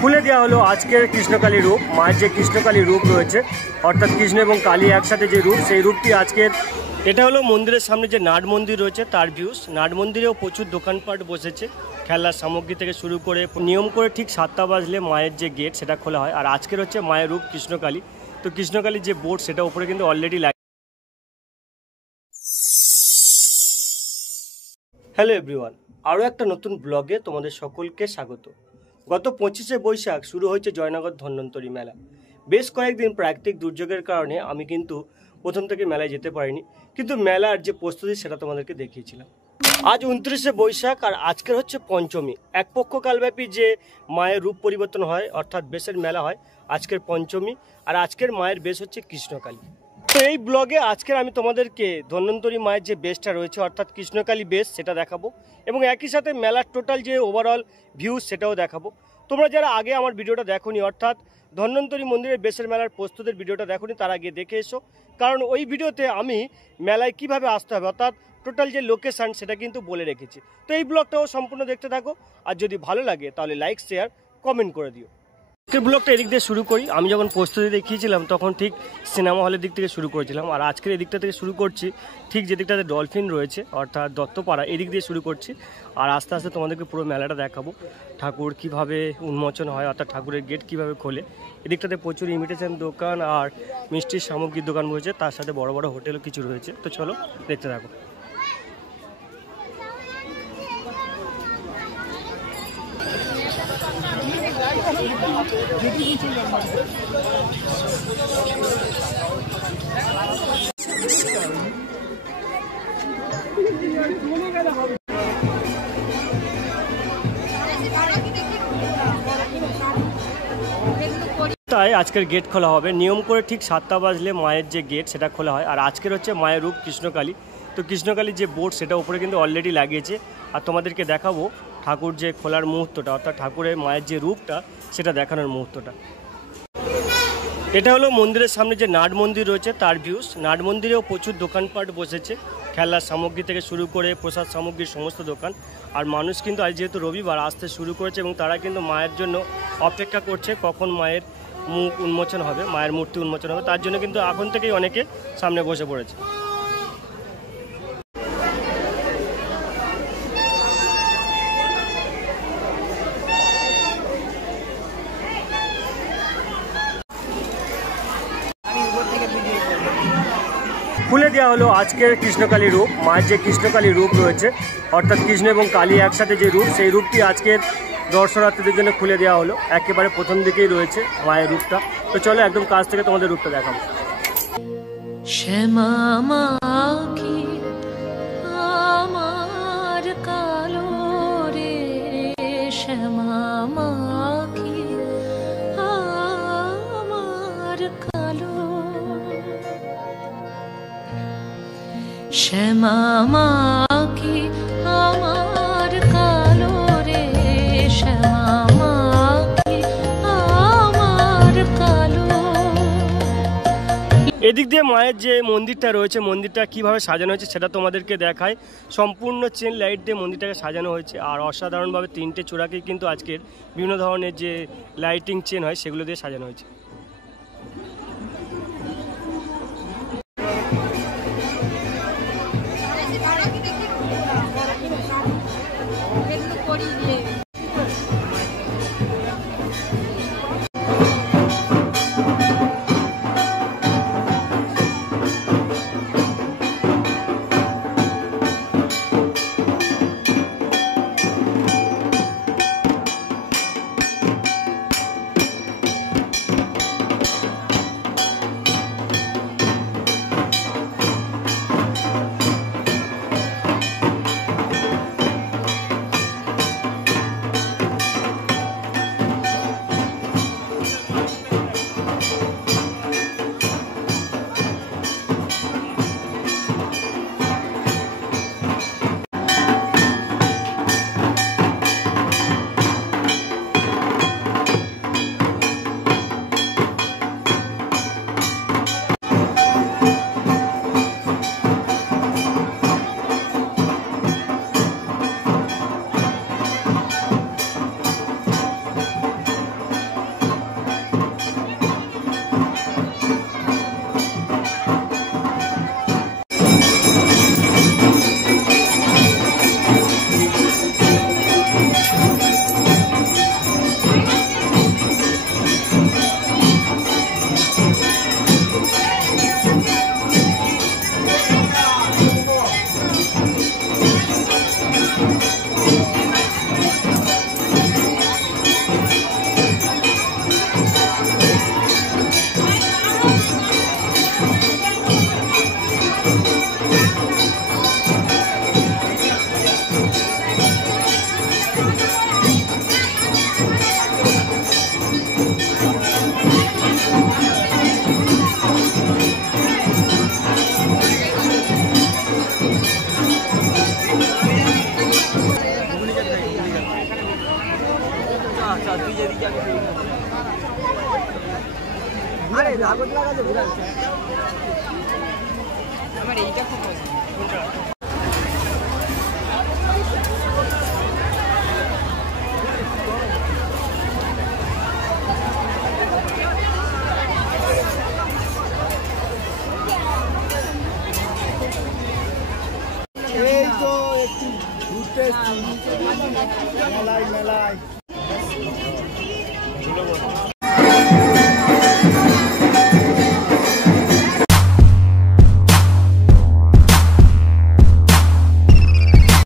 খুলে দেওয়া হলো আজকের কৃষ্ণকালী রূপ। মায়ের যে কৃষ্ণকালী রূপ রয়েছে, অর্থাৎ কৃষ্ণ এবং কালী একসাথে যে রূপ, সেই রূপটি আজকের। এটা হলো মন্দিরের সামনে যে নাট মন্দির রয়েছে তার ভিউস। নাট মন্দিরেও প্রচুর দোকানপাট বসেছে, খেলার সামগ্রী থেকে শুরু করে। নিয়ম করে ঠিক 7টা বাজলে মায়ের যে গেট সেটা খোলা হয়। আর আজকের হচ্ছে মায়ের রূপ কৃষ্ণকালী। তো কৃষ্ণকালীর যে বোর্ড সেটা উপরে কিন্তু অলরেডি হ্যালো এভরিওয়ান, আরও একটা নতুন ব্লগে তোমাদের সকলকে স্বাগত। গত 25শে বৈশাখ শুরু হয়েছে জয়নগর ধন্বন্তরী মেলা। বেশ কয়েকদিন প্রাকৃতিক দুর্যোগের কারণে আমি কিন্তু প্রথম থেকে মেলায় যেতে পারিনি, কিন্তু মেলার যে প্রস্তুতি সেটা তোমাদেরকে দেখিয়েছিলাম। আজ 29শে বৈশাখ আর আজকের হচ্ছে পঞ্চমী। এক পক্ষকালব্যাপী যে মায়ের রূপ পরিবর্তন হয়, অর্থাৎ বেশের মেলা হয়, আজকের পঞ্চমী। আর আজকের মায়ের বেশ হচ্ছে কৃষ্ণকালী। তো এই ব্লগে আজকের আমি তোমাদেরকে ধন্বন্তরী মায়ের যে বেশটা রয়েছে, অর্থাৎ কৃষ্ণকালী বেশ, সেটা দেখাবো এবং একই সাথে মেলার টোটাল যে ওভারঅল ভিউ সেটাও দেখাবো। তোমরা যারা আগে আমার ভিডিওটা দেখোনি, অর্থাৎ ধন্বন্তরী মন্দিরের বেশের মেলার প্রস্তুতের ভিডিওটা দেখোনি, তারা গিয়ে দেখে এসো। কারণ ওই ভিডিওতে আমি মেলায় কিভাবে আসতে হবে, অর্থাৎ টোটাল যে লোকেশান সেটা কিন্তু বলে রেখেছি। তো এই ব্লগটাও সম্পূর্ণ দেখতে থাকো, আর যদি ভালো লাগে তাহলে লাইক, শেয়ার, কমেন্ট করে দিও। আজকের ব্লগটা এদিক দিয়ে শুরু করি। আমি যখন প্রস্তুতি দেখিয়েছিলাম তখন ঠিক সিনেমা হলের দিক থেকে শুরু করেছিলাম, আর আজকের এদিকটা থেকে শুরু করছি ঠিক যে দিকটাতে ডলফিন রয়েছে, অর্থাৎ দত্তপাড়া, এদিক দিয়ে শুরু করছি। আর আস্তে আস্তে তোমাদেরকে পুরো মেলাটা দেখাবো, ঠাকুর কিভাবে উন্মোচন হয়, অর্থাৎ ঠাকুরের গেট কিভাবে খোলে। এদিকটাতে প্রচুর ইমিটেশন দোকান আর মিষ্টির সামগ্রীর দোকান রয়েছে, তার সাথে বড় বড় হোটেলও কিছু রয়েছে। তো চলো দেখতে থাকো। তাই আজকের গেট খোলা হবে। নিয়ম করে ঠিক 7টা বাজলে মায়ের যে গেট সেটা খোলা হয়। আর আজকের হচ্ছে মায়ের রূপ কৃষ্ণকালী। তো কৃষ্ণকালীর যে বোর্ড সেটা উপরে কিন্তু অলরেডি লাগিয়েছে। আর তোমাদেরকে দেখাবো ঠাকুর যে খোলার মুহূর্তটা, অর্থাৎ ঠাকুরের মায়ের যে রূপটা সেটা দেখানোর মুহূর্তটা। এটা হলো মন্দিরের সামনে যে নাট মন্দির রয়েছে তার ভিউস। নাট মন্দিরেও প্রচুর দোকানপাট বসেছে, খেলার সামগ্রী থেকে শুরু করে প্রসাদ সামগ্রীর সমস্ত দোকান। আর মানুষ কিন্তু আজ যেহেতু রবিবার আসতে শুরু করেছে এবং তারা কিন্তু মায়ের জন্য অপেক্ষা করছে কখন মায়ের মুখ উন্মোচন হবে, মায়ের মূর্তি উন্মোচন হবে। তার জন্য কিন্তু এখন থেকেই অনেকে সামনে বসে পড়েছে। খুলে দেওয়া হলো আজকের কৃষ্ণকালী রূপ। মায়ের যে কৃষ্ণকালী রূপ রয়েছে, অর্থাৎ কৃষ্ণ এবং কালী একসাথে যে রূপ, সেই রূপটি আজকের দর্শনার্থীদের জন্য খুলে দেওয়া হলো। একেবারে প্রথম দিকেই রয়েছে মায়ের রূপটা। তো চলো একদম কাছ থেকে তোমাদের রূপটা দেখাবো। শ্যামা মা কি আমার কালো রে, শ্যামা মা কি আমার কালো, শ্যামা মা কি আমার কালো রে, শ্যামা মা কি আমার কালো। এদিক দিয়ে মায়ের যে মন্দিরটা রয়েছে, মন্দিরটা কিভাবে সাজানো হয়েছে সেটা তোমাদেরকে দেখায়। সম্পূর্ণ চেন লাইট দিয়ে মন্দিরটাকে সাজানো হয়েছে। আর অসাধারণভাবে 3টে চূড়াকেই কিন্তু আজকের বিভিন্ন ধরনের যে লাইটিং চেন হয় সেগুলো দিয়ে সাজানো হয়েছে। আচ্ছা তুই যেদিকে আমি আরে লাগত লাগাতে ঘুরে আমার এইটা খুব পছন্দ। এই তো একটু ঘুরতে মেলায়